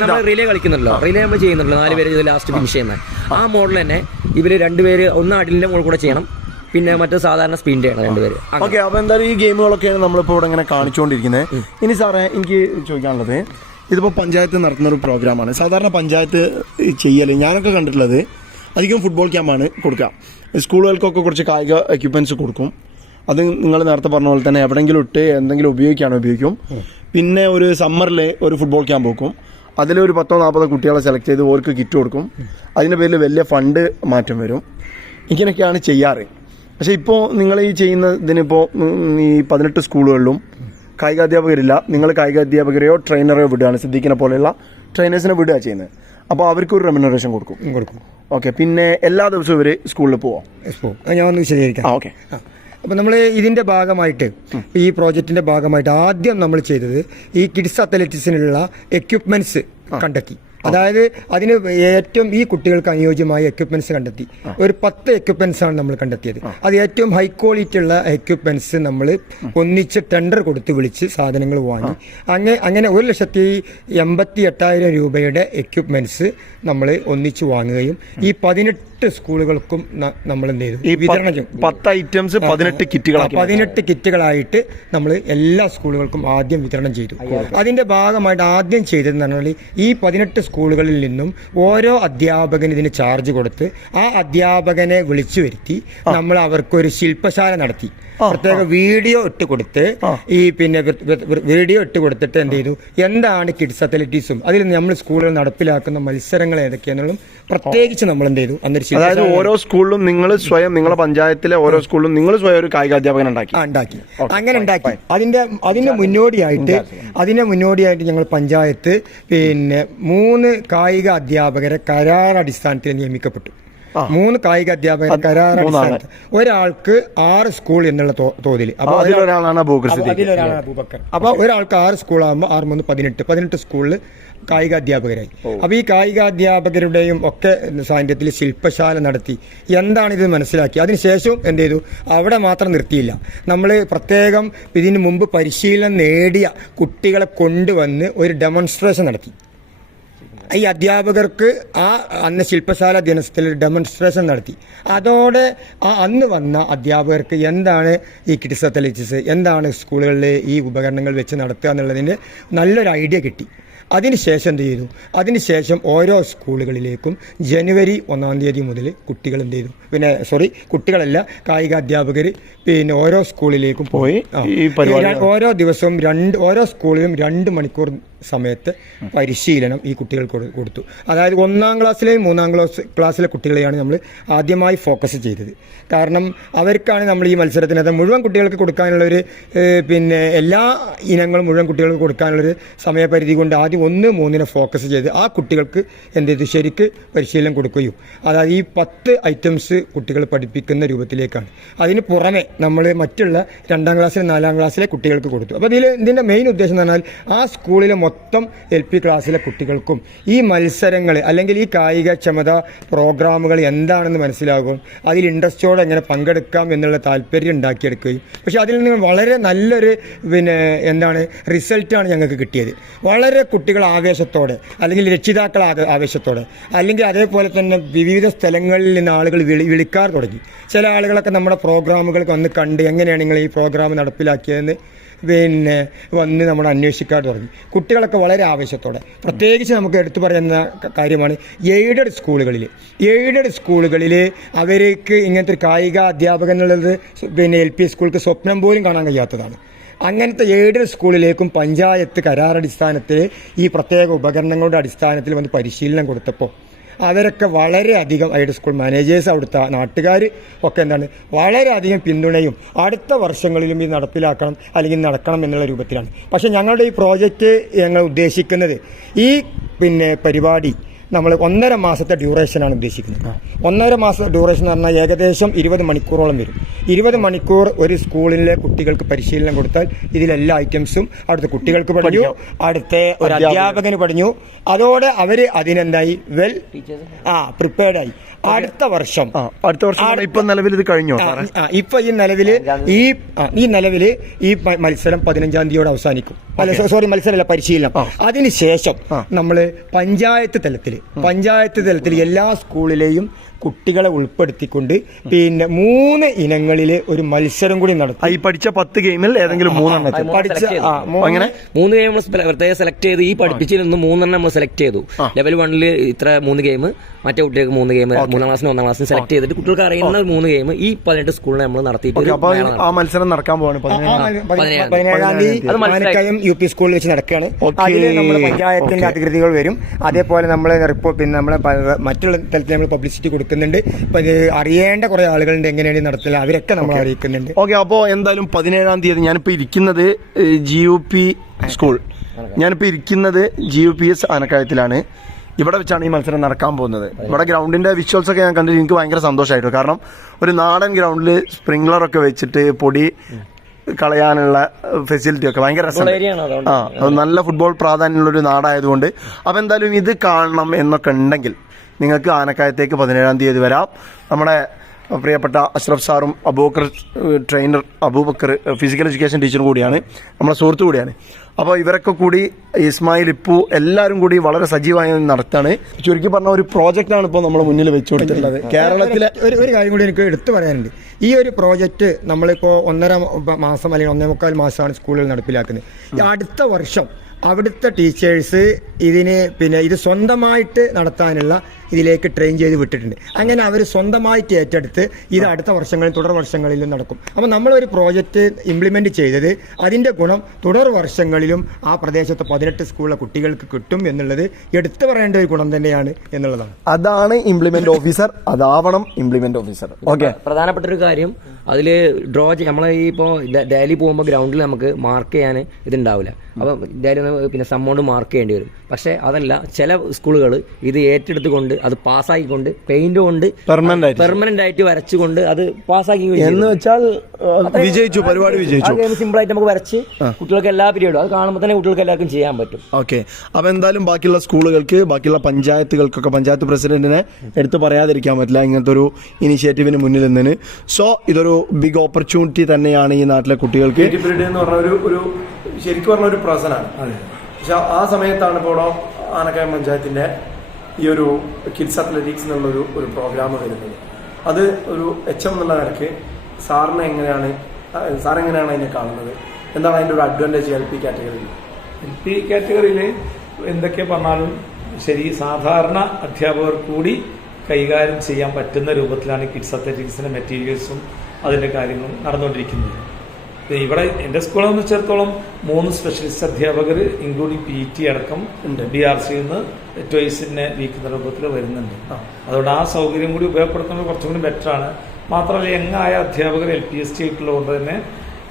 നമ്മൾ റിലേ കളിക്കുന്നല്ലോ റിലേ നമ്മൾ ചെയ്യുന്നുണ്ടല്ലോ. നാല് പേര് ലാസ്റ്റ് ഫിനിഷ് ചെയ്യുന്നത്. ആ. മോഡൽ തന്നെ ഇവർ രണ്ടുപേര് ഒന്ന് അടിലിന്റെ മുകളിൽ കൂടെ ചെയ്യണം. പിന്നെ മറ്റേ സാധാരണ സ്പിൻ ചെയ്യണം രണ്ടുപേര്. ഓക്കെ അപ്പൊ എന്തായാലും ഈ ഗെയിമുകളൊക്കെയാണ് നമ്മളിപ്പോൾ ഇവിടെ ഇങ്ങനെ കാണിച്ചുകൊണ്ടിരിക്കുന്നത് ഇനി സാറേ എനിക്ക് ചോദിക്കാനുള്ളത് ഇതിപ്പോൾ പഞ്ചായത്ത് നടത്തുന്ന ഒരു പ്രോഗ്രാമാണ്. സാധാരണ പഞ്ചായത്ത് ചെയ്യൽ ഞാനൊക്കെ കണ്ടിട്ടുള്ളത് അധികം ഫുട്ബോൾ ക്യാമ്പാണ് കൊടുക്കുക സ്കൂളുകൾക്കൊക്കെ കുറച്ച് കായിക എക്യുപ്മെന്റ്സ് കൊടുക്കും. അത് നിങ്ങൾ നേരത്തെ പറഞ്ഞ പോലെ തന്നെ എവിടെയെങ്കിലും ഇട്ട് എന്തെങ്കിലും ഉപയോഗിക്കുകയാണോ ഉപയോഗിക്കും. പിന്നെ ഒരു സമ്മറിൽ ഒരു ഫുട്ബോൾ ക്യാമ്പ് വെക്കും. അതിലൊരു പത്തോ നാൽപ്പതോ കുട്ടികളെ സെലക്ട് ചെയ്ത് ഓർക്ക് കിറ്റ് കൊടുക്കും. അതിന്റെ പേരിൽ വലിയ ഫണ്ട് മാറ്റം വരും. ഇങ്ങനെയൊക്കെയാണ് ചെയ്യാറ്. പക്ഷേ ഇപ്പോൾ നിങ്ങൾ ഈ ചെയ്യുന്ന ഇതിനിപ്പോൾ ഈ പതിനെട്ട് സ്കൂളുകളിലും കായികാധ്യാപകരില്ല. നിങ്ങൾ കായികാധ്യാപകരെയോ ട്രെയിനറെയോ വിടുകയാണ്. സിദ്ധിക്കുന്ന പോലെയുള്ള ട്രെയിനേഴ്സിനെ വിടുക ചെയ്യുന്നത്. അപ്പോൾ അവർക്ക് ഒരു റെമ്യൂണറേഷൻ കൊടുക്കും. കൊടുക്കും. ഓക്കെ പിന്നെ എല്ലാ ദിവസവും ഇവർ സ്കൂളിൽ പോവാം? ഞാൻ ഒന്ന് വിശദീകരിക്കാം. ഓക്കെ. അപ്പോൾ നമ്മൾ ഇതിന്റെ ഭാഗമായിട്ട് ഈ പ്രോജക്റ്റിന്റെ ഭാഗമായിട്ട് ആദ്യം നമ്മൾ ചെയ്തത് ഈ കിഡ്സ് അത്ലറ്റിക്സിനുള്ള എക്യുപ്മെന്റ്സ് കണ്ടെത്തി. അതായത് അതിന് ഏറ്റവും ഈ കുട്ടികൾക്ക് അനുയോജ്യമായ എക്യുപ്മെന്റ്സ് കണ്ടെത്തി. ഒരു പത്ത് എക്യുപ്മെന്റ്സ് ആണ് നമ്മൾ കണ്ടെത്തിയത്. അത് ഏറ്റവും ഹൈ ക്വാളിറ്റി ഉള്ള എക്യുപ്മെന്റ്സ് നമ്മൾ ഒന്നിച്ച് ടെൻഡർ കൊടുത്ത് വിളിച്ച് സാധനങ്ങൾ വാങ്ങി. അങ്ങനെ അങ്ങനെ ഒരു ലക്ഷത്തി എൺപത്തി എട്ടായിരം രൂപയുടെ എക്യുപ്മെന്റ്സ് നമ്മൾ ഒന്നിച്ച് വാങ്ങുകയും ഈ പതിനെട്ട് സ്കൂളുകൾക്കും നമ്മൾ എന്ത് ചെയ്തു? വിതരണം ചെയ്തു. പത്ത് ഐറ്റംസ് പതിനെട്ട് കിറ്റുകൾ പതിനെട്ട് കിറ്റുകളായിട്ട് നമ്മൾ എല്ലാ സ്കൂളുകൾക്കും ആദ്യം വിതരണം ചെയ്തു. അതിന്റെ ഭാഗമായിട്ട് ആദ്യം ചെയ്തതെന്ന് പറഞ്ഞാൽ ഈ പതിനെട്ട് സ്കൂളുകളിൽ നിന്നും ഓരോ അധ്യാപകന് ഇതിന് ചാർജ് കൊടുത്ത് ആ അധ്യാപകനെ വിളിച്ചു വരുത്തി നമ്മൾ അവർക്കൊരു ശില്പശാല നടത്തി. പ്രത്യേക വീഡിയോ ഇട്ട് കൊടുത്ത് ഈ പിന്നെ വീഡിയോ ഇട്ട് കൊടുത്തിട്ട് എന്ത് ചെയ്തു? എന്താണ് കിഡ്സ് അത്ലറ്റീസും? അതിൽ നമ്മൾ സ്കൂളുകൾ നടപ്പിലാക്കുന്ന മത്സരങ്ങൾ ഏതൊക്കെയാണെന്നും പ്രത്യേകിച്ച് നമ്മൾ എന്ത് ചെയ്തു? അന്നൊരു അതായത് ഓരോ സ്കൂളിലും നിങ്ങൾ സ്വയം നിങ്ങളുടെ പഞ്ചായത്തിലെ ഓരോ സ്കൂളിലും നിങ്ങൾ സ്വയം ഒരു കായിക അധ്യാപകൻ ഉണ്ടാക്കി. ഉണ്ടാക്കി. അങ്ങനെ ഉണ്ടാക്കി. അതിന്റെ അതിന്റെ മുന്നോടിയായിട്ട് അതിന്റെ മുന്നോടിയായിട്ട് ഞങ്ങൾ പഞ്ചായത്ത് പിന്നെ മൂന്ന് കായിക അധ്യാപകരെ കരാർ അടിസ്ഥാനത്തിൽ നിയമിക്കപ്പെട്ടു. മൂന്ന് കായിക അധ്യാപകർ കരാർ അടിസ്ഥാനത്തിൽ. ഒരാൾക്ക് ആറ് സ്കൂൾ എന്നുള്ള തോതിൽ അപ്പൊ അതിലൊരാളാണ് അബൂബക്കർ അപ്പൊ ഒരാൾക്ക് ആറ് സ്കൂളാകുമ്പോൾ ആറ് മൂന്ന് പതിനെട്ട്. പതിനെട്ട് സ്കൂളിൽ കായിക അധ്യാപകരായി. അപ്പൊ ഈ കായിക അധ്യാപകരുടെയും ഒക്കെ സാന്നിധ്യത്തിൽ ശില്പശാല നടത്തി. എന്താണ് ഇത് മനസ്സിലാക്കി? അതിനുശേഷവും എന്ത് ചെയ്തു? അവിടെ മാത്രം നിർത്തിയില്ല. നമ്മൾ പ്രത്യേകം ഇതിനു മുമ്പ് പരിശീലനം നേടിയ കുട്ടികളെ കൊണ്ടുവന്ന് ഒരു ഡെമോൺസ്ട്രേഷൻ നടത്തി. ഈ അധ്യാപകർക്ക് ആ അന്ന് ശില്പശാല ദിനത്തിൽ ഡെമോൺസ്ട്രേഷൻ നടത്തി. അതോടെ ആ അന്ന് വന്ന അധ്യാപകർക്ക് എന്താണ് ഈ കിഡ്സ് എന്താണ് സ്കൂളുകളിൽ ഈ ഉപകരണങ്ങൾ വെച്ച് നടത്തുക എന്നുള്ളതിന്റെ നല്ലൊരു ഐഡിയ കിട്ടി. അതിനുശേഷം എന്ത് ചെയ്തു? അതിനുശേഷം ഓരോ സ്കൂളുകളിലേക്കും ജനുവരി ഒന്നാം തീയതി മുതൽ കുട്ടികൾ എന്ത് ചെയ്തു? പിന്നെ സോറി കുട്ടികളല്ല കായിക അധ്യാപകർ പിന്നെ ഓരോ സ്കൂളിലേക്കും പോയി. ഓരോ ദിവസവും രണ്ട് ഓരോ സ്കൂളിലും രണ്ട് മണിക്കൂർ സമയത്ത് പരിശീലനം ഈ കുട്ടികൾക്ക് കൊടുത്തു. അതായത് ഒന്നാം ക്ലാസ്സിലെയും മൂന്നാം ക്ലാസ് ക്ലാസ്സിലെ കുട്ടികളെയാണ് നമ്മൾ ആദ്യമായി ഫോക്കസ് ചെയ്തത്. കാരണം അവർക്കാണ് നമ്മൾ ഈ മത്സരത്തിനകത്ത് മുഴുവൻ കുട്ടികൾക്ക് കൊടുക്കാനുള്ളൊരു പിന്നെ എല്ലാ ഇനങ്ങളും മുഴുവൻ കുട്ടികൾക്ക് കൊടുക്കാനുള്ളൊരു സമയപരിധി കൊണ്ട് ആദ്യം ഒന്ന് മൂന്നിനെ ഫോക്കസ് ചെയ്ത് ആ കുട്ടികൾക്ക് എന്ത് ചെയ്തു? ശരിക്ക് പരിശീലനം കൊടുക്കുകയും. അതായത് ഈ പത്ത് ഐറ്റംസ് കുട്ടികൾ പഠിപ്പിക്കുന്ന രൂപത്തിലേക്കാണ്. അതിന് പുറമെ നമ്മൾ മറ്റുള്ള രണ്ടാം ക്ലാസ്സിലെ നാലാം ക്ലാസ്സിലെ കുട്ടികൾക്ക് കൊടുത്തു. അപ്പോൾ ഇതിൽ ഇതിന്റെ മെയിൻ ഉദ്ദേശം എന്ന് പറഞ്ഞാൽ ആ സ്കൂളിലെ മൊത്തം എൽ പി ക്ലാസ്സിലെ കുട്ടികൾക്കും ഈ മത്സരങ്ങൾ അല്ലെങ്കിൽ ഈ കായികക്ഷമത പ്രോഗ്രാമുകൾ എന്താണെന്ന് മനസ്സിലാകും. അതിൽ ഇൻട്രസ്റ്റോടെ എങ്ങനെ പങ്കെടുക്കാം എന്നുള്ള താല്പര്യം ഉണ്ടാക്കിയെടുക്കുകയും. പക്ഷേ അതിൽ നിന്ന് വളരെ നല്ലൊരു പിന്നെ എന്താണ് റിസൾട്ടാണ് ഞങ്ങൾക്ക് കിട്ടിയത്. വളരെ കുട്ടികൾ ആവേശത്തോടെ അല്ലെങ്കിൽ രക്ഷിതാക്കൾ ആവേശത്തോടെ അല്ലെങ്കിൽ അതേപോലെ തന്നെ വിവിധ സ്ഥലങ്ങളിൽ നിന്ന് ആളുകൾ വിളി വിളിക്കാറ് തുടങ്ങി. ചില ആളുകളൊക്കെ നമ്മുടെ പ്രോഗ്രാമുകൾ വന്ന് കണ്ട് എങ്ങനെയാണ് നിങ്ങൾ ഈ പ്രോഗ്രാം നടപ്പിലാക്കിയതെന്ന് പിന്നെ വന്ന് നമ്മൾ അന്വേഷിക്കാൻ തുടങ്ങി. കുട്ടികളൊക്കെ വളരെ ആവേശത്തോടെ. പ്രത്യേകിച്ച് നമുക്ക് എടുത്തു പറയുന്ന കാര്യമാണ് എയ്ഡഡ് സ്കൂളുകളിൽ എയ്ഡഡ് സ്കൂളുകളിൽ അവർക്ക് ഇങ്ങനത്തെ ഒരു കായിക അധ്യാപകൻ എന്നുള്ളത് പിന്നെ എൽ പി സ്കൂൾക്ക് സ്വപ്നം പോലും കാണാൻ കഴിയാത്തതാണ്. അങ്ങനത്തെ ഏഴ് സ്കൂളിലേക്കും പഞ്ചായത്ത് കരാറടിസ്ഥാനത്തിൽ ഈ പ്രത്യേക ഉപകരണങ്ങളുടെ അടിസ്ഥാനത്തിൽ വന്ന് പരിശീലനം കൊടുത്തപ്പോൾ അവരൊക്കെ വളരെയധികം എയ്ഡ് സ്കൂൾ മാനേജേഴ്സ് അവിടുത്തെ നാട്ടുകാർ ഒക്കെ എന്താണ് വളരെയധികം പിന്തുണയും അടുത്ത വർഷങ്ങളിലും ഇത് നടപ്പിലാക്കണം അല്ലെങ്കിൽ നടക്കണം എന്നുള്ള രൂപത്തിലാണ്. പക്ഷേ ഞങ്ങളുടെ ഈ പ്രോജക്റ്റ് ഞങ്ങൾ ഉദ്ദേശിക്കുന്നത് ഈ പിന്നെ പരിപാടി നമ്മൾ ഒന്നര മാസത്തെ ഡ്യൂറേഷനാണ് ഉദ്ദേശിക്കുന്നത്. ഒന്നര മാസത്തെ ഡ്യൂറേഷൻ എന്ന് പറഞ്ഞാൽ ഏകദേശം ഇരുപത് മണിക്കൂറോളം വരും. ഇരുപത് മണിക്കൂർ ഒരു സ്കൂളിലെ കുട്ടികൾക്ക് പരിശീലനം കൊടുത്താൽ ഇതിലെല്ലാ ഐറ്റംസും അടുത്ത കുട്ടികൾക്ക് പഠിച്ചു അടുത്ത ഒരു അധ്യാപകന്. പഠിച്ചു അതോടെ അവർ അതിനെന്തായി? വെൽ ആ പ്രിപ്പയർഡ് ആയി അടുത്ത വർഷം. അടുത്ത വർഷം ഇപ്പൊ നിലവിൽ ഇത് കഴിഞ്ഞോ ഇപ്പൊ ഈ നിലവിൽ ഈ ഈ നിലവിൽ ഈ മത്സരം പതിനഞ്ചാം തീയതിയോടെ അവസാനിക്കും. സോറി മത്സരമല്ല പരിശീലനം. അതിനുശേഷം നമ്മൾ പഞ്ചായത്ത് തലത്തിൽ പഞ്ചായത്ത് തലത്തിൽ എല്ലാ സ്കൂളിലെയും കുട്ടികളെ ഉൾപ്പെടുത്തിക്കൊണ്ട് പിന്നെ മൂന്ന് ഇനങ്ങളിൽ ഒരു മത്സരം കൂടി നടത്തും. ഈ പഠിച്ച പത്ത് ഗെയിമിൽ ഏതെങ്കിലും മൂന്നെണ്ണം പഠിച്ച അങ്ങനെ? മൂന്ന് ഗെയിം നമ്മൾ പ്രത്യേകം സെലക്ട് ചെയ്ത്. ഈ പഠിപ്പിച്ചിൽ നിന്ന് മൂന്നെണ്ണം നമ്മൾ സെലക്ട് ചെയ്തു. ലെവൽ വണ്ണിൽ ഇത്ര മൂന്ന് ഗെയിം മറ്റേ കുട്ടികൾക്ക് മൂന്ന് ഗെയിം മൂന്നാം ക്ലാസ്സിന് ഒന്നാം ക്ലാസ്സിന് സെലക്ട് ചെയ്തിട്ട് കുട്ടികൾക്ക് അറിയുന്ന മൂന്ന് ഗെയിം ഈ പതിനെട്ട് സ്കൂളിൽ നമ്മൾ നടത്തിയിട്ട്. ആ മത്സരം നടക്കാൻ പോവാണ്. പതിനേഴാം തീയതി. യു പി സ്കൂളിൽ വെച്ച് നടക്കുകയാണ്. അതിൽ നമ്മൾ പഞ്ചായത്തിന്റെ അധികൃതികൾ വരും. അതേപോലെ നമ്മൾ റിപ്പോർട്ട് പിന്നെ നമ്മളെ മറ്റുള്ള തലത്തിൽ നമ്മൾ പബ്ലിസിറ്റി കൊടുക്കുന്നുണ്ട് അറിയേണ്ട കുറെ ആളുകളുണ്ട് എങ്ങനെയാണ് നടത്തുന്നത് അവരൊക്കെ നമ്മൾ അറിയിക്കുന്നുണ്ട്. ഓക്കെ അപ്പോൾ എന്തായാലും പതിനേഴാം തീയതി ഞാനിപ്പോൾ ഇരിക്കുന്നത് ജി യു പി സ്കൂൾ ഞാനിപ്പോൾ ഇരിക്കുന്നത് ജി യു പി എസ് ആനക്കായത്തിലാണ്. ഇവിടെ വെച്ചാണ് ഈ മത്സരം നടക്കാൻ പോകുന്നത്. ഇവിടെ ഗ്രൗണ്ടിന്റെ വിഷ്വൽസ് ഒക്കെ ഞാൻ കണ്ടിട്ട് എനിക്ക് ഭയങ്കര സന്തോഷമായിരുന്നു. കാരണം ഒരു നാടൻ ഗ്രൗണ്ടിൽ സ്പ്രിംഗ്ലർ ഒക്കെ വെച്ചിട്ട് പൊടി കളയാനുള്ള ഫെസിലിറ്റി ഒക്കെ ഭയങ്കര രസമാണ് ആ നല്ല ഫുട്ബോൾ പ്രാധാന്യമുള്ള ഒരു നാടായതുകൊണ്ട്. അപ്പോൾ എന്തായാലും ഇത് കാണണം എന്നൊക്കെ ഉണ്ടെങ്കിൽ നിങ്ങൾക്ക് ആനക്കായത്തേക്ക് പതിനേഴാം തീയതി വരാം. നമ്മുടെ പ്രിയപ്പെട്ട അഷ്റഫ് സാറും Abubakar trainer Abubakar physical education ടീച്ചറും കൂടിയാണ്. നമ്മളെ സുഹൃത്തു കൂടിയാണ്. അപ്പോൾ ഇവരൊക്കെ കൂടി ഇസ്മായിൽ ഇപ്പു എല്ലാവരും കൂടി വളരെ സജീവമായി നടത്താണ്. ചുരുക്കി പറഞ്ഞ ഒരു പ്രോജക്റ്റാണ് ഇപ്പോൾ നമ്മൾ മുന്നിൽ വെച്ചു കൊടുത്തിട്ടുള്ളത്. കേരളത്തിലെ ഒരു ഒരു കാര്യം കൂടി എനിക്ക് എടുത്തു പറയാനുണ്ട്. ഈ ഒരു പ്രോജക്റ്റ് നമ്മളിപ്പോൾ ഒന്നര മാസം അല്ലെങ്കിൽ ഒന്നേ മുക്കാൽ മാസമാണ് സ്കൂളിൽ നടപ്പിലാക്കുന്നത്. അടുത്ത വർഷം അവിടുത്തെ ടീച്ചേഴ്സ് ഇതിന് പിന്നെ ഇത് സ്വന്തമായിട്ട് നടത്താനുള്ള ഇതിലേക്ക് ട്രെയിൻ ചെയ്ത് വിട്ടിട്ടുണ്ട്. അങ്ങനെ അവർ സ്വന്തമായിട്ട് ഏറ്റെടുത്ത് ഇത് അടുത്ത വർഷങ്ങളിൽ തുടർ വർഷങ്ങളിലും നടക്കും. അപ്പോൾ നമ്മളൊരു പ്രോജക്റ്റ് ഇംപ്ലിമെന്റ് ചെയ്തത് അതിന്റെ ഗുണം തുടർ വർഷങ്ങളിലും ആ പ്രദേശത്തെ പതിനെട്ട് സ്കൂളിലെ കുട്ടികൾക്ക് കിട്ടും എന്നുള്ളത് എടുത്തു പറയേണ്ട ഒരു ഗുണം തന്നെയാണ് എന്നുള്ളതാണ്. അതാണ് ഇംപ്ലിമെന്റ് ഓഫീസർ അതാവണം ഇംപ്ലിമെന്റ് ഓഫീസർ ഓക്കെ പ്രധാനപ്പെട്ട ഒരു കാര്യം അതിൽ ഡ്രോ നമ്മൾ ഈ ഇപ്പോൾ ഡെയിലി പോകുമ്പോൾ ഗ്രൗണ്ടിൽ നമുക്ക് മാർക്ക് ചെയ്യാൻ ഇതുണ്ടാവില്ല. അപ്പം ഡെയിലി പിന്നെ സമ്മൗണ്ട് മാർക്ക് ചെയ്യേണ്ടി വരും. പക്ഷേ അതല്ല ചില സ്കൂളുകൾ ഇത് ഏറ്റെടുത്തുകൊണ്ട് അത് പാസ്സാക്കിക്കൊണ്ട് പെയിന്റ് കൊണ്ട് പെർമനന്റ് ആയിട്ട് പെർമനന്റ് ആയിട്ട് വരച്ചുകൊണ്ട് അത് പാസ്സാക്കി എന്ന് വെച്ചാൽ വിജയിച്ചു പരിപാടി വിജയിച്ചു സിമ്പിൾ ആയിട്ട് നമുക്ക് വരച്ച് കുട്ടികൾക്ക് എല്ലാ പീരീഡും അത് കാണുമ്പോൾ തന്നെ കുട്ടികൾക്ക് എല്ലാവർക്കും ചെയ്യാൻ പറ്റും ഓക്കെ അപ്പൊ എന്തായാലും ബാക്കിയുള്ള സ്കൂളുകൾക്ക് ബാക്കിയുള്ള പഞ്ചായത്തുകൾക്കൊക്കെ പഞ്ചായത്ത് പ്രസിഡന്റിനെ എടുത്തു പറയാതിരിക്കാൻ പറ്റില്ല ഇങ്ങനത്തെ ഒരു ഇനിഷ്യേറ്റീവിന് മുന്നിൽ നിന്നതിന് സോ ഇതൊരു ബിഗ് ഓപ്പർച്യൂണിറ്റി തന്നെയാണ് ഈ നാട്ടിലെ കുട്ടികൾക്ക് പീരീഡ് എന്ന് പറഞ്ഞ ഒരു ഒരു ശരിക്കും പറഞ്ഞ ഒരു പ്രസനാണ് പക്ഷെ ആ സമയത്താണ് ഇപ്പോൾ ആനക്കയം പഞ്ചായത്തിന്റെ ഈ ഒരു കിഡ്സ് അത്ലറ്റിക്സ് എന്നുള്ള ഒരു പ്രോഗ്രാം വരുന്നത്. അത് ഒരു എച്ച് എം എന്നുള്ള നിലയ്ക്ക് സാറിനെ എങ്ങനെയാണ് സാർ എങ്ങനെയാണ് അതിനെ കാണുന്നത്? എന്താണ് അതിന്റെ ഒരു അഡ്വാന്റേജ് എൽ പി കാറ്റഗറിയിൽ എൽ പി കാറ്റഗറിയിൽ എന്തൊക്കെ പറഞ്ഞാലും ശരി സാധാരണ അധ്യാപകർ കൂടി കൈകാര്യം ചെയ്യാൻ പറ്റുന്ന രൂപത്തിലാണ് കിഡ്സ് അത്ലറ്റിക്സിന്റെ മെറ്റീരിയൽസും അതിന്റെ കാര്യങ്ങളും നടന്നുകൊണ്ടിരിക്കുന്നത്. ഇവിടെ എന്റെ സ്കൂളെ സംബന്ധിച്ചിടത്തോളം മൂന്ന് സ്പെഷ്യലിസ്റ്റ് അധ്യാപകർ ഇൻക്ലൂഡിംഗ് പി ടി അടക്കം ഡി ആർ സിയിൽ നിന്ന് ട്വൈസിന്റെ വീക്ക് രൂപത്തിൽ വരുന്നുണ്ട്. അതുകൊണ്ട് ആ സൗകര്യം കൂടി ഉപയോഗപ്പെടുത്തുന്നത് കുറച്ചും കൂടി ബെറ്ററാണ് മാത്രമല്ല യങ്ങായ അധ്യാപകർ എൽ പി എസ് ടി ആയിട്ടുള്ളതുകൊണ്ട് തന്നെ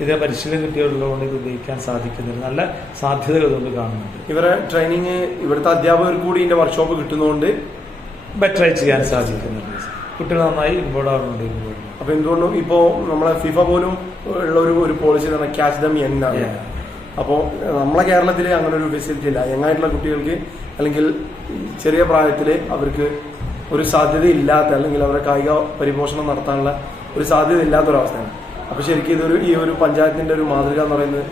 ഇതിനെ പരിശീലനം കിട്ടിയുള്ളതുകൊണ്ട് ഇത് ഉപയോഗിക്കാൻ സാധിക്കുന്നില്ല. നല്ല സാധ്യതകൾ ഇതുകൊണ്ട് കാണുന്നുണ്ട്. ഇവരെ ട്രെയിനിങ് ഇവിടുത്തെ അധ്യാപകർ കൂടി ഇതിന്റെ വർക്ക്ഷോപ്പ് കിട്ടുന്നതുകൊണ്ട് ബെറ്ററായി ചെയ്യാൻ സാധിക്കുന്നുണ്ട്. കുട്ടികൾ നന്നായി ഇൻവോൾവ് ആവുന്നുണ്ട്. അപ്പൊ എന്തുകൊണ്ടും ഇപ്പോ നമ്മളെ ഫിഫ പോലും ഉള്ള ഒരു ഒരു പോളിസി എന്ന് പറഞ്ഞാൽ ക്യാച്ച് ദം എന്നാണ് അപ്പോൾ നമ്മളെ കേരളത്തിൽ അങ്ങനെ ഒരു ഫെസിലിറ്റി ഇല്ല. യങ്ങായിട്ടുള്ള കുട്ടികൾക്ക് അല്ലെങ്കിൽ ചെറിയ പ്രായത്തിൽ അവർക്ക് ഒരു സാധ്യത ഇല്ലാത്ത അല്ലെങ്കിൽ അവരുടെ കായിക പരിപോഷണം നടത്താനുള്ള ഒരു സാധ്യത ഇല്ലാത്തൊരവസ്ഥയാണ് അപ്പൊ ശരിക്കും ഇതൊരു ഈ ഒരു പഞ്ചായത്തിന്റെ ഒരു മാതൃക എന്ന് പറയുന്നത്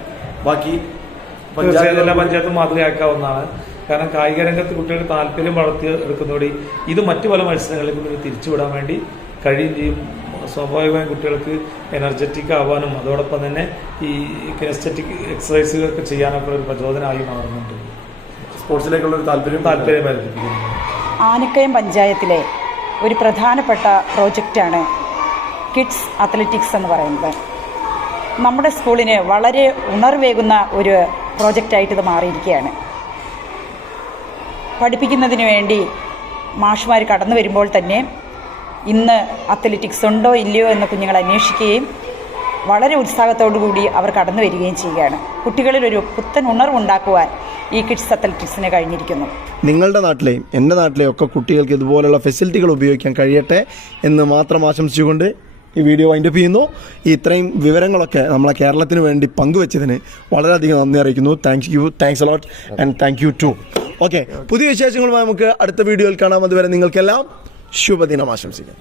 ബാക്കി എല്ലാ പഞ്ചായത്ത് പഞ്ചായത്തും മാതൃകയാക്കാവുന്നതാണ്. കാരണം കായിക രംഗത്ത് കുട്ടികളുടെ താല്പര്യം വളർത്തി എടുക്കുന്നതോടെ ഇത് മറ്റു പല മത്സരങ്ങളിലേക്കും തിരിച്ചുവിടാൻ വേണ്ടി കഴിയും ചെയ്യും സ്വാഭാവികമായും കുട്ടികൾക്ക് എനർജറ്റിക് ആവാനും അതോടൊപ്പം തന്നെ ഈ കിനസ്റ്ററ്റിക് എക്സസൈസുകളൊക്കെ ചെയ്യാനൊക്കെ ഒരു പ്രചോദനമായി മാറുന്നുണ്ട്. സ്പോർട്സിലേക്കുള്ള ഒരു താല്പര്യം താല്പര്യം ആനക്കയം പഞ്ചായത്തിലെ ഒരു പ്രധാനപ്പെട്ട പ്രോജക്റ്റാണ് കിഡ്സ് അത്ലറ്റിക്സ് എന്ന് പറയുന്നത്. നമ്മുടെ സ്കൂളിന് വളരെ ഉണർവേകുന്ന ഒരു പ്രോജക്റ്റായിട്ട് ഇത് മാറിയിരിക്കുകയാണ്. പഠിപ്പിക്കുന്നതിന് വേണ്ടി മാഷുമാർ കടന്നു വരുമ്പോൾ തന്നെ ഇന്ന് അത്ലറ്റിക്സ് ഉണ്ടോ ഇല്ലയോ എന്ന് കുഞ്ഞുങ്ങൾ അന്വേഷിക്കുകയും വളരെ കൂടി അവർ കടന്നു വരികയും ചെയ്യുകയാണ്. കുട്ടികളിൽ ഒരു പുത്തൻ ഉണർവുണ്ടാക്കുവാൻ ഈ കിഡ്സ് അത്ലറ്റിക്സിന് കഴിഞ്ഞിരിക്കുന്നു. നിങ്ങളുടെ നാട്ടിലെയും എന്റെ നാട്ടിലെയും ഒക്കെ കുട്ടികൾക്ക് ഇതുപോലുള്ള ഫെസിലിറ്റികൾ ഉപയോഗിക്കാൻ കഴിയട്ടെ എന്ന് മാത്രം ആശംസിച്ചുകൊണ്ട് ഈ വീഡിയോ വൈൻഡപ്പ് ചെയ്യുന്നു. ഈ ഇത്രയും വിവരങ്ങളൊക്കെ നമ്മളെ കേരളത്തിന് വേണ്ടി പങ്കുവച്ചതിന് വളരെയധികം നന്ദി അറിയിക്കുന്നു. Thank you thanks a lot and thank you too okay പുതിയ വിശേഷങ്ങളുമായി നമുക്ക് അടുത്ത വീഡിയോയിൽ കാണാം. അതുവരെ നിങ്ങൾക്കെല്ലാം ശുഭദിനം ആശംസിക്കാം